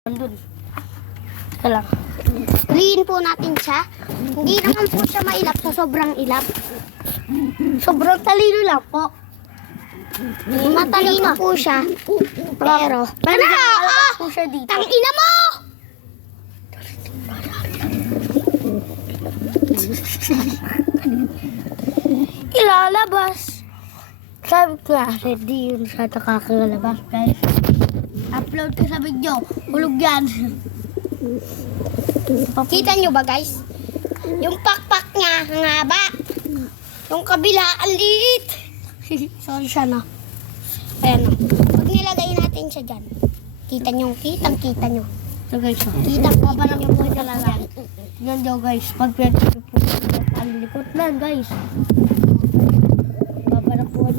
Andun. Teka lang. Huliin po natin siya. Hindi naman po siya mailap sa sobrang ilap. Sobrang talino lang po. Matalino po siya. Pero Po siya dito. tangina mo! Ilalabas. Sabi ko nga, hindi yun siya nakakalabas, guys. Upload ko sa video. Hulog yan. Kita nyo ba guys? Yung pakpak niya, ang haba. Yung kabila, ang liit. Sorry siya na. Ayan o. Pag nilagay natin siya dyan, kita nyo, kita nyo. So guys, Kitang babalak nyo po po talaga. talaga. Yan daw guys. Pag pwede po. Ang likot lang guys. Babalak po yan.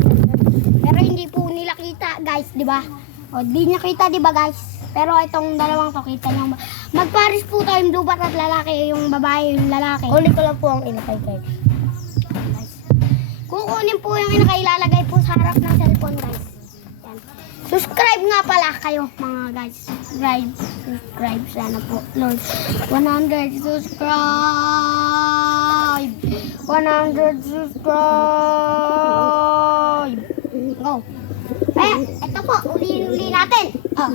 Pero hindi po nila kita guys, di ba? O, di niya kita, di ba guys? Pero itong dalawang to, kita nyo. Magparis po tayo yung lubat at lalaki, yung babae, yung lalaki. Uli ko lang po ang inakay guys. Kukunin po yung ilalagay po sa harap ng cellphone guys. Yan. Subscribe nga pala kayo mga guys. Subscribe sana po. Lord, 100 subscribe. 100 subscribe. Go. Ito po, uli natin. Oh.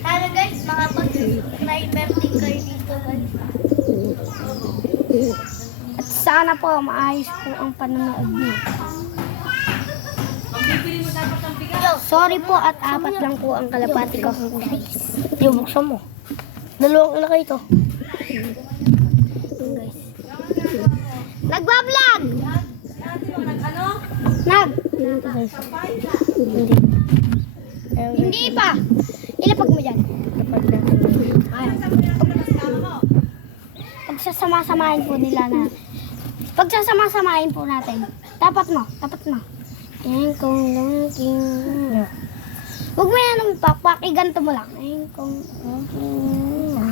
Sana guys, makapag-subscriber din kayo dito guys. At sana po maayos po ang panonood niyo. Sorry po at apat lang po ang kalapati ko guys. Yung buksan mo. Dalawang inakay to. Guys. Nagbablog! Nag! Guys. Hindi. Hindi pa! Ilapag mo dyan. Kapag natin. Pagsasama-samahin po nila na. Pagsasama-samahin po natin. Tapat mo. Engkong langking. Huwag mo yan pakpak. Iganto mo lang. Engkong langking.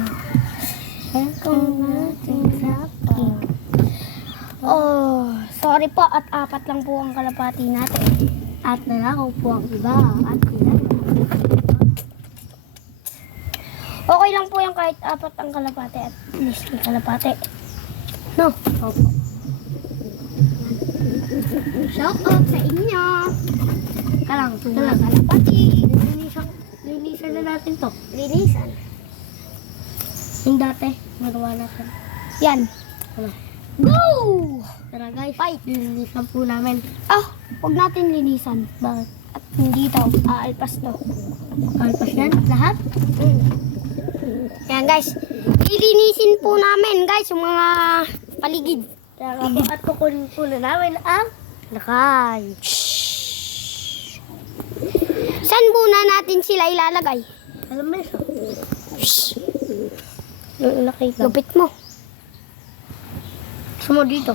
Engkong langking saking. Oh, sorry po at apat lang po ang kalapati natin. At nalakaw po ang iba. At Okay lang po yung kahit apat ang kalapati at least may kalapati. No? Opo. Shout out sa inyo. Kalang. Kalapati. Linisan na natin to. Linisan. Yung dati, magawa natin. Yan. Ano? Go! Tara guys, Fight. linisan po namin. Huwag natin linisan. Bakit? At hindi daw. Aalpas to. Alpas yan? Lahat? Yan guys. Lilinisin po namin guys yung mga paligid. Kaya nga po, at kukunin po na namin ang lakay. Saan muna natin sila ilalagay? Alam mo yun? Yung lakay lang. Lupit mo. Gusto mo dito?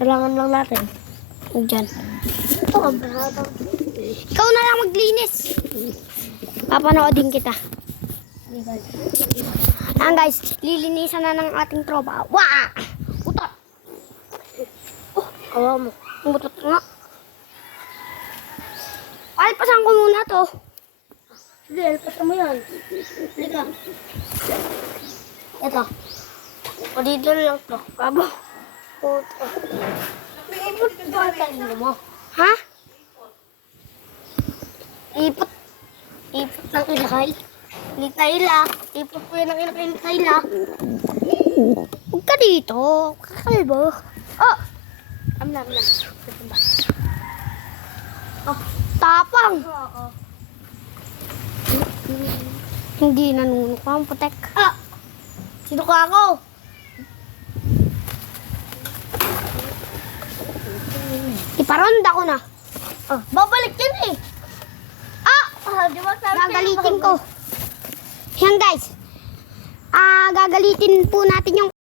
Kailangan lang natin. Diyan. Ito, ang bahatang. Ikaw na lang maglinis. Papanoodin kita. Ayan guys, lilinisan na ng ating tropa. Wah! Utot! Kawa mo. Umutot nga. Alpasan ko muna to. Sige, alpasan mo yan. Halika. Ito. O dito lang to. Kabo. Puto. May ipot ito ang talino mo. Ha? Ipot. Ipot ng inakay. Ni Kayla. Ipot ko yan ang inakay ni Kayla. Huwag ka dito. Kakalbo. Oh! Amla. Tapang! Oo. Hindi nanunok ang putek. Sino ka ako? Iparonda ko na. Babalik yan eh. Di ba sabi Gagalitin ko. Yan guys. Gagalitin po natin yung